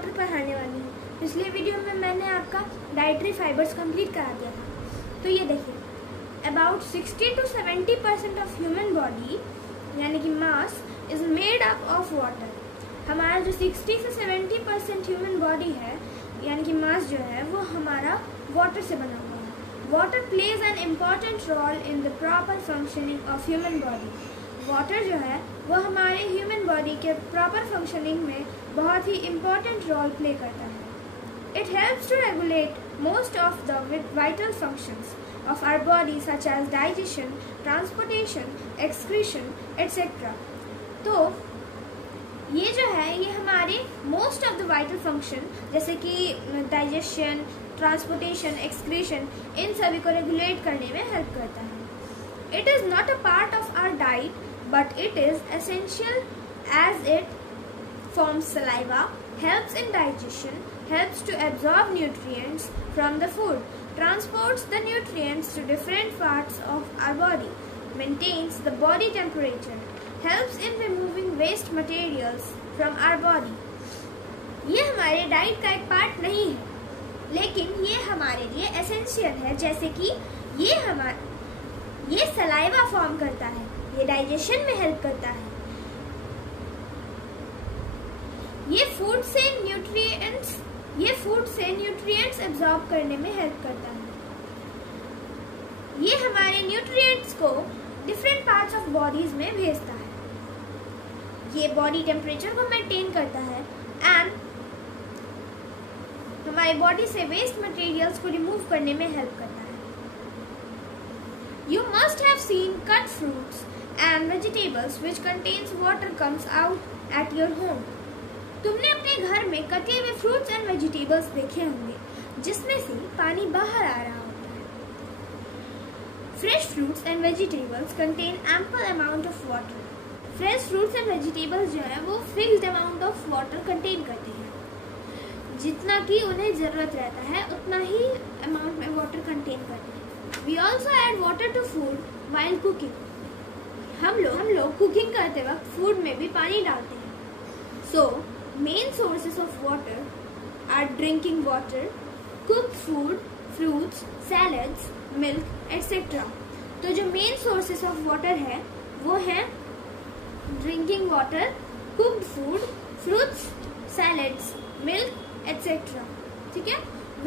Water पढ़ाने वाली हूँ। पिछले वीडियो में मैंने आपका डाइटरी फाइबर्स कंप्लीट करा दिया था। तो ये देखिए, about 60 to 70% of human body यानी कि mass is made up of water. हमारा जो 60 से 70% ह्यूमन बॉडी है यानी कि मास जो है वो हमारा वाटर से बना हुआ है। Water plays an important role in the proper functioning of human body. Water जो है वो हमारे ह्यूमन बॉडी के प्रॉपर फंक्शनिंग में बहुत ही इम्पॉर्टेंट रोल प्ले करता है। It helps to regulate most of the vital functions of our body such as digestion, transportation, excretion, etc. तो ये जो है ये हमारे most of the vital function जैसे कि digestion, transportation, excretion इन सभी को regulate करने में help करता है। It is not a part of our diet but it is essential as it forms saliva, helps in digestion, helps to absorb nutrients from the food, transports the nutrients to different parts of our body, maintains the body temperature, helps in removing waste materials from our body. ये हमारे diet का एक part नहीं है, लेकिन ये हमारे लिए एसेंशियल है। जैसे कि ये सलाइवा फॉर्म करता है, ये डाइजेशन में हेल्प करता है, ये फूड से न्यूट्रिएंट्स एब्जॉर्ब करने में हेल्प करता है। ये हमारे न्यूट्रिएंट्स को डिफरेंट पार्ट्स ऑफ बॉडीज में भेजता है। ये बॉडी टेम्परेचर को मेंटेन करता है एंड हमारी बॉडी से वेस्ट मटेरियल्स को रिमूव करने में हेल्प करता है। You must have seen cut fruits and vegetables which contains water comes out at your home. तुमने अपने घर में कटे हुए फ्रूट्स एंड वेजिटेबल्स देखे होंगे जिसमें से पानी बाहर आ रहा होता है। Fresh fruits and vegetables contain ample amount of water. Fresh fruits and vegetables जो है वो fixed amount of water contain करते हैं। जितना कि उन्हें जरूरत रहता है उतना ही अमाउंट में वाटर कंटेन करते हैं। We also add water to food while cooking. हम लोग कुकिंग करते वक्त फूड में भी पानी डालते हैं। सो main sources of water are drinking water, cooked food, fruits, salads, milk, etc. तो जो main sources of water है वो है drinking water, cooked food, fruits, salads, milk, etc. ठीक है?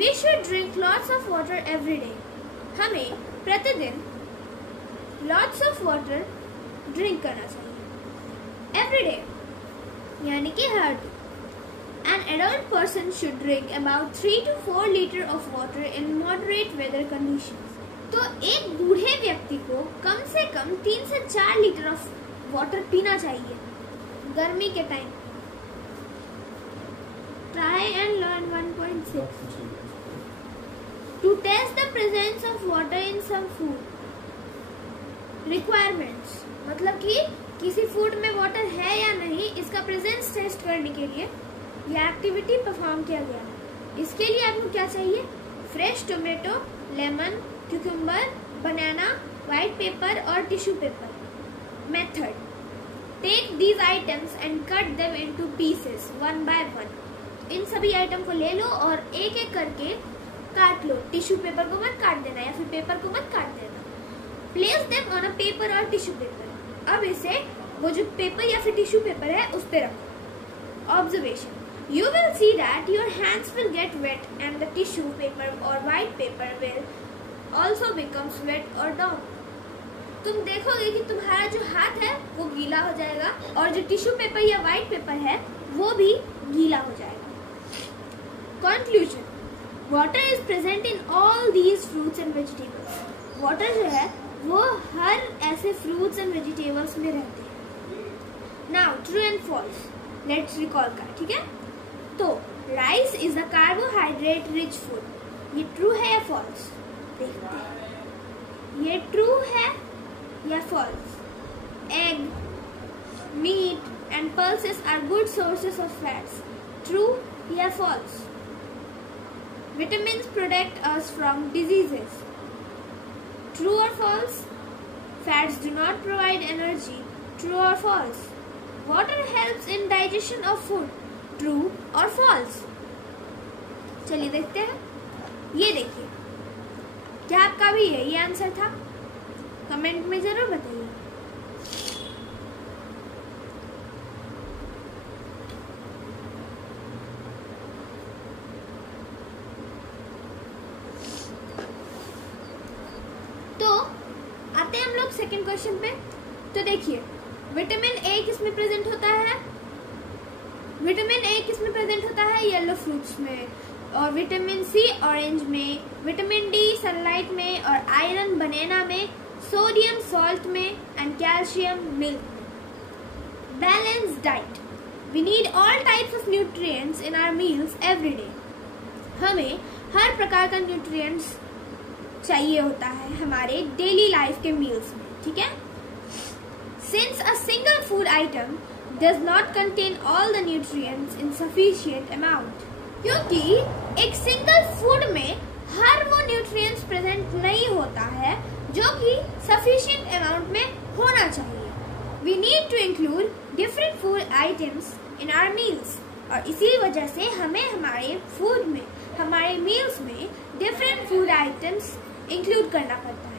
We should drink lots of water every day. हमें प्रतिदिन lots of water drink करना चाहिए। Every day यानी कि हर दिन। An adult person should drink about 3 to 4 liters of water in moderate weather conditions. तो एक बूढ़े व्यक्ति को कम से कम 3 से 4 लीटर ऑफ वाटर पीना चाहिए गर्मी के time. Try and learn 1.6. To test the presence of water in some food. Requirements मतलब कि किसी फूड में वाटर है या नहीं इसका प्रेजेंस टेस्ट करने के लिए यह एक्टिविटी परफॉर्म किया गया है। इसके लिए आपको क्या चाहिए? Fresh tomato, lemon, cucumber, banana, white paper और tissue paper. Method: take these items and cut them into pieces one by one. इन सभी आइटम को ले लो और एक एक करके काट लो। टिश्यू पेपर को मत काट देना या फिर पेपर को मत काट देना। Place them on a paper और टिश्यू पेपर। अब इसे वो जो पेपर या फिर टिश्यू पेपर है उस पे रखो। Observation: You will see that your hands will get wet and the tissue paper or white paper will also becomes wet or damp. तुम देखोगे कि तुम्हारा जो हाथ है वो गीला हो जाएगा और जो टिश्यू पेपर या व्हाइट पेपर है वो भी गीला हो जाएगा। Conclusion: Water is present in all these fruits and vegetables. Water जो है वो हर ऐसे fruits and vegetables में रहते हैं। Now true and false. Let's recall का, ठीक है? तो rice is a carbohydrate rich food. ये ट्रू है या फॉल्स? देखते हैं ये ट्रू है या false. Egg, meat and pulses are good sources of fats. True या false? Vitamins protect us from diseases. True और false? Fats do not provide energy. True or false? Water helps in digestion of food. True और false? चलिए देखते हैं। ये देखिए, क्या आपका भी यही आंसर था? कमेंट में जरूर बताइए। तो आते हैं हम लोग सेकंड क्वेश्चन पे। तो देखिए, विटामिन ए किस में प्रेजेंट होता है? विटामिन ए किस में प्रेजेंट होता है? येलो फ्रूट्स में। और विटामिन सी ऑरेंज में, विटामिन डी सनलाइट में, और आयरन बनाना में, सोडियम सॉल्ट में, एंड कैल्शियम मिल्क में। Balanced diet. We need all types of nutrients in our meals every day. हमें हर प्रकार का न्यूट्रिएंट्स चाहिए होता है हमारे डेली लाइफ के मील्स में, ठीक है? Since a single food item does not contain all the nutrients in sufficient amount, क्योंकि एक सिंगल फूड में हर वो न्यूट्रिएंट्स प्रेजेंट नहीं होता है जो कि सफिशिएंट अमाउंट में होना चाहिए। We need to include different food items in our meals, और इसी वजह से हमें हमारे फूड में, हमारे मील्स में डिफरेंट फूड आइटम्स इंक्लूड करना पड़ता है।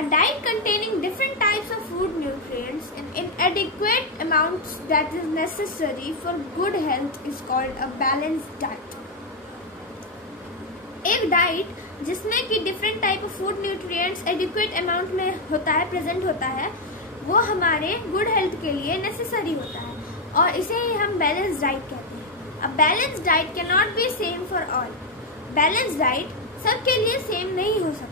A diet containing different types of food nutrients in inadequate amounts that is necessary for good health is called a balanced diet. एक डाइट जिसमें कि different type of food nutrients adequate amount में होता है, present होता है, वो हमारे गुड हेल्थ के लिए नेसेसरी होता है, और इसे ही हम बैलेंस डाइट कहते हैं। A balanced diet cannot be same for all. Balance diet सबके लिए सेम नहीं हो सकता।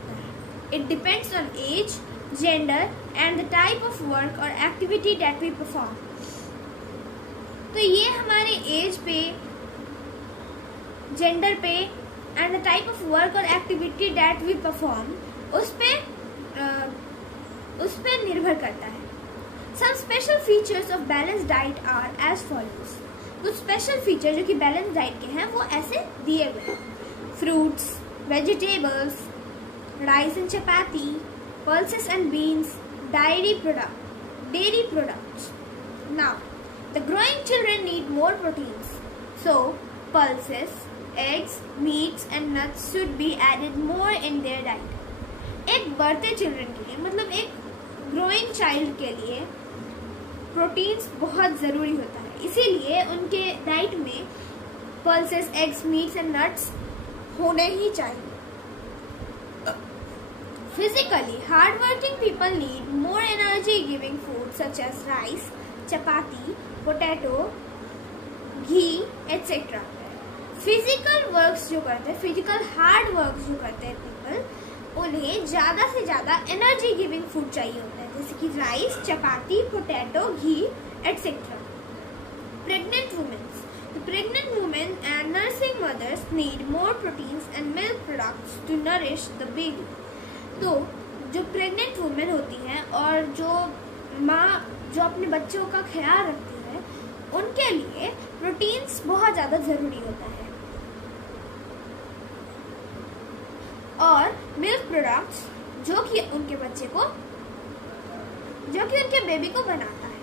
It depends on age, gender, and the type of work or activity that we perform. तो ये हमारे एज पे, जेंडर पे, and the type of work or activity that we perform, उस पे निर्भर करता है। Some special features of balanced diet are as follows. कुछ स्पेशल फीचर जो कि बैलेंस डाइट के हैं वो ऐसे दिए गए हैं। Fruits, vegetables, rice and chapati, pulses and beans, dairy products. Now, the growing children need more proteins, so pulses, eggs, meats and nuts should be added more in their diet. एक बढ़ते children के लिए, मतलब एक growing child के लिए proteins बहुत ज़रूरी होता है, इसीलिए उनके डाइट में pulses, eggs, meets and nuts होने ही चाहिए। Physically, hardworking people need more energy-giving food such as rice, chapati, potato, ghee, etc. Physical works जो करते हैं, physical hard works जो करते हैं people, उन्हें ज़्यादा से ज़्यादा energy giving food चाहिए होता है, जैसे कि rice, chapati, potato, ghee, etc. Pregnant women. The pregnant women and nursing mothers need more proteins and milk products to nourish the baby. तो जो प्रेग्नेंट वुमेन होती हैं और जो माँ जो अपने बच्चों का ख्याल रखती है, उनके लिए प्रोटीन्स बहुत ज़्यादा ज़रूरी होता है, और मिल्क प्रोडक्ट्स जो कि उनके बच्चे को, जो कि उनके बेबी को बनाता है।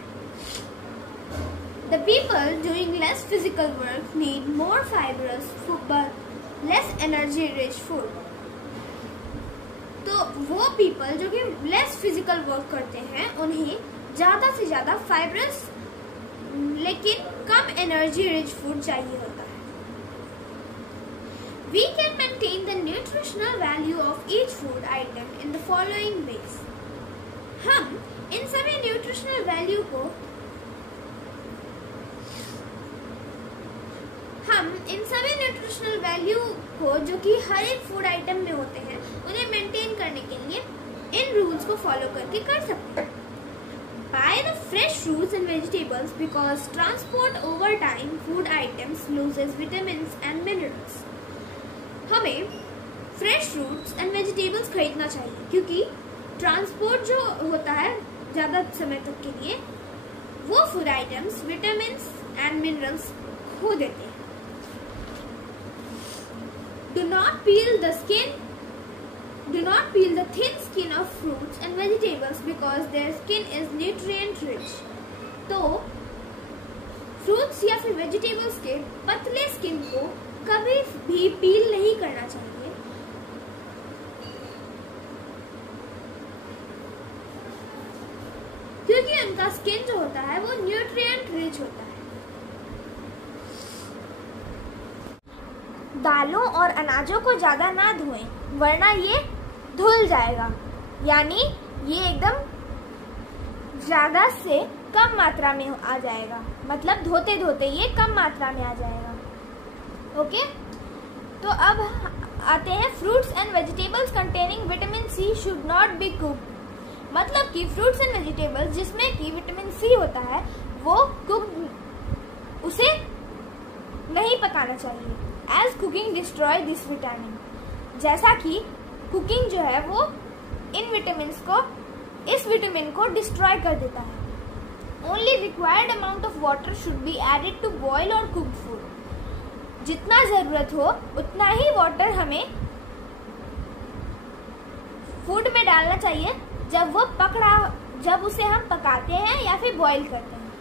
The people doing less physical work need more fibrous but less energy rich food. तो वो पीपल जो कि लेस फिजिकल वर्क करते हैं, उन्हें ज़्यादा से ज़्यादा फाइब्रस लेकिन कम एनर्जी रिच फूड चाहिए होता है। We can maintain the nutritional value of each food item in the following ways. हम इन सभी न्यूट्रिशनल वैल्यू को जो कि हर एक फूड आइटम में होते हैं, उन्हें मेंटेन करने के लिए इन रूल्स को फॉलो करके कर सकते हैं। Buy the fresh fruits and vegetables because transport over time food items loses vitamins and minerals. हमें फ्रेश फ्रूट्स एंड वेजिटेबल्स खरीदना चाहिए क्योंकि ट्रांसपोर्ट जो होता है ज़्यादा समय तक के लिए, वो food items vitamin and minerals खो देते हैं। Do not peel the thin skin of fruits and vegetables because their skin is nutrient rich. तो फ्रूट्स या फिर वेजिटेबल्स के पतले स्किन को कभी भी पील नहीं करना चाहिए, क्योंकि उनका स्किन जो होता है वो न्यूट्रिएंट रिच होता है। दालों और अनाजों को ज्यादा ना धोएं, वरना ये धुल जाएगा, यानी ये एकदम ज्यादा से कम मात्रा में आ जाएगा, मतलब धोते धोते ये कम मात्रा में आ जाएगा। ओके, तो अब आते हैं fruits and vegetables containing vitamin C should not be cooked. मतलब कि फ्रूट्स एंड वेजिटेबल्स जिसमें कि विटामिन सी होता है वो उसे नहीं पकाना चाहिए, as cooking destroy this vitamin. जैसा कि कुकिंग जो है वो इस विटामिन को डिस्ट्रॉय कर देता है। Only required amount of water should be added to boil और कुक्ड फूड। जितना जरूरत हो उतना ही वाटर हमें फूड में डालना चाहिए जब उसे हम पकाते हैं या फिर बॉईल करते हैं।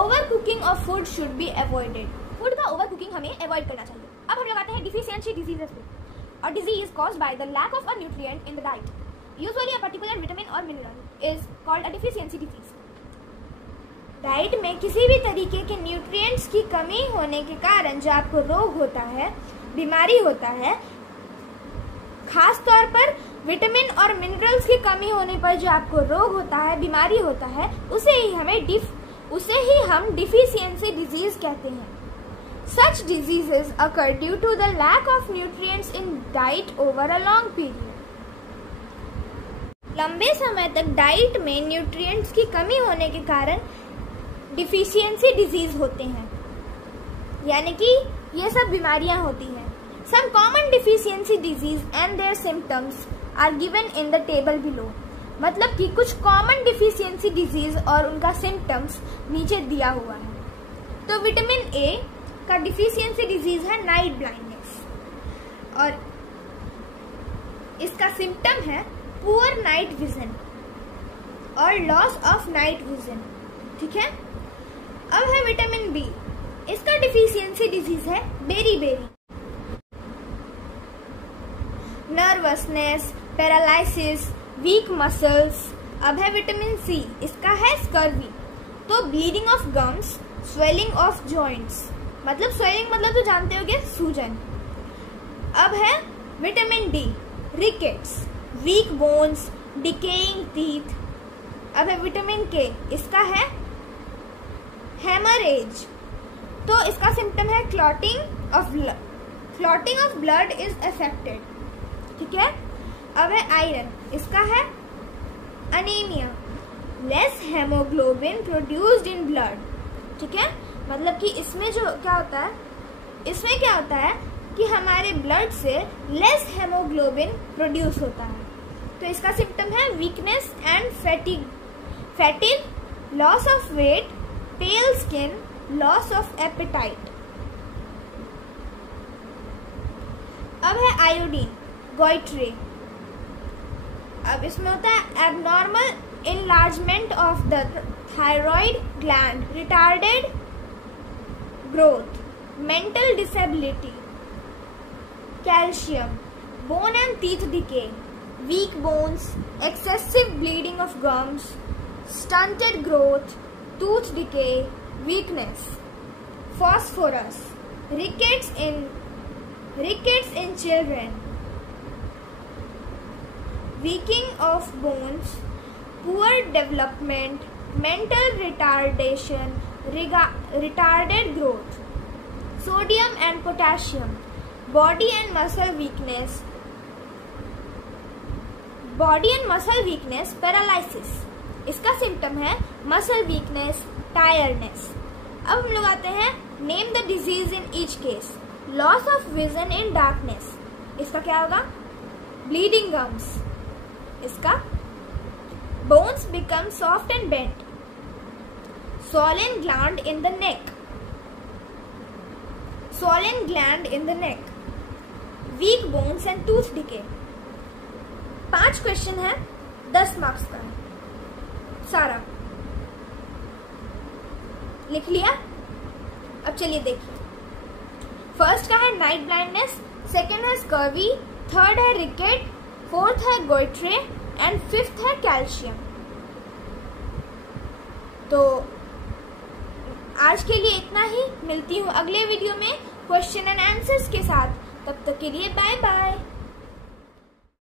Over cooking of food should be avoided. Food का ओवर कुकिंग हमें अवॉइड करना चाहिए। अब हम लगाते हैं डिफिशियंसी डिजीजेस पे। A disease caused by the lack of a nutrient in the diet, usually a particular vitamin or mineral, is called a deficiency disease. Diet में किसी भी तरीके के न्यूट्रिएंट्स की कमी होने के कारण जो आपको रोग होता है, बीमारी होता है, खास तौर पर विटामिन और मिनरल्स की कमी होने पर जो आपको रोग होता है, बीमारी होता है, उसे ही हम डिफिशियंसी डिजीज कहते हैं। Such diseases occur due to the lack of nutrients in diet over a long period. लंबे समय तक डाइट में न्यूट्रिएंट्स की कमी होने के कारण डिफिशियंसी डिजीज होते हैं, यानी कि ये सब बीमारियां होती हैं। Some common deficiency disease and their symptoms are given in the table below. मतलब कि कुछ कॉमन डिफिशियंसी डिजीज और उनका सिम्टम्स नीचे दिया हुआ है। तो विटामिन ए का डिफिशियंसी डिजीज है नाइट ब्लाइंडनेस, और इसका सिम्टम है पुअर नाइट विजन और लॉस ऑफ नाइट विजन। ठीक है, अब है विटामिन बी। इसका डिफिशियंसी डिजीज है beri, nervousness, paralysis, weak muscles. अब है विटामिन सी। इसका है स्कर्वी। तो bleeding of gums, swelling of joints, मतलब स्वेलिंग मतलब तो जानते होगे सूजन। अब है vitamin D, rickets, weak bones, decaying teeth. अब है विटामिन के। इसका है हेमरेज। तो इसका सिम्टम है clotting of blood is affected. ठीक है, अब है आयरन। इसका है anaemia, less haemoglobin produced in blood. ठीक है, मतलब कि इसमें क्या होता है कि हमारे ब्लड से लेस हेमोग्लोबिन प्रोड्यूस होता है। तो इसका सिम्टम है weakness and fatigue, loss of weight, pale skin, loss of appetite. अब है आयोडीन, गोइट्रे। अब इसमें होता है abnormal enlargement of the thyroid gland, retarded growth, mental disability, calcium, bone and teeth decay, weak bones, excessive bleeding of gums, stunted growth, tooth decay, weakness, phosphorus, rickets in children, weakening of bones, poor development, mental retardation, retarded growth, sodium and potassium, body and muscle weakness, paralysis। इसका symptom है muscle weakness, tiredness. अब हम लोग आते हैं name the disease in each case. Loss of vision in darkness, इसका क्या होगा? Bleeding gums. इसका bones become soft and bent, swollen gland in the neck, weak bones and tooth decay। 5 question है, 10 मार्क्स का है। सारा लिख लिया? अब चलिए देखिए, फर्स्ट का है नाइट ब्लाइंडनेस, सेकेंड है स्कर्वी, थर्ड है रिकेट, फोर्थ है गोइट्रे एंड फिफ्थ है कैल्शियम। तो आज के लिए इतना ही, मिलती हूँ अगले वीडियो में क्वेश्चन एंड आंसर्स के साथ। तब तक के लिए बाय बाय।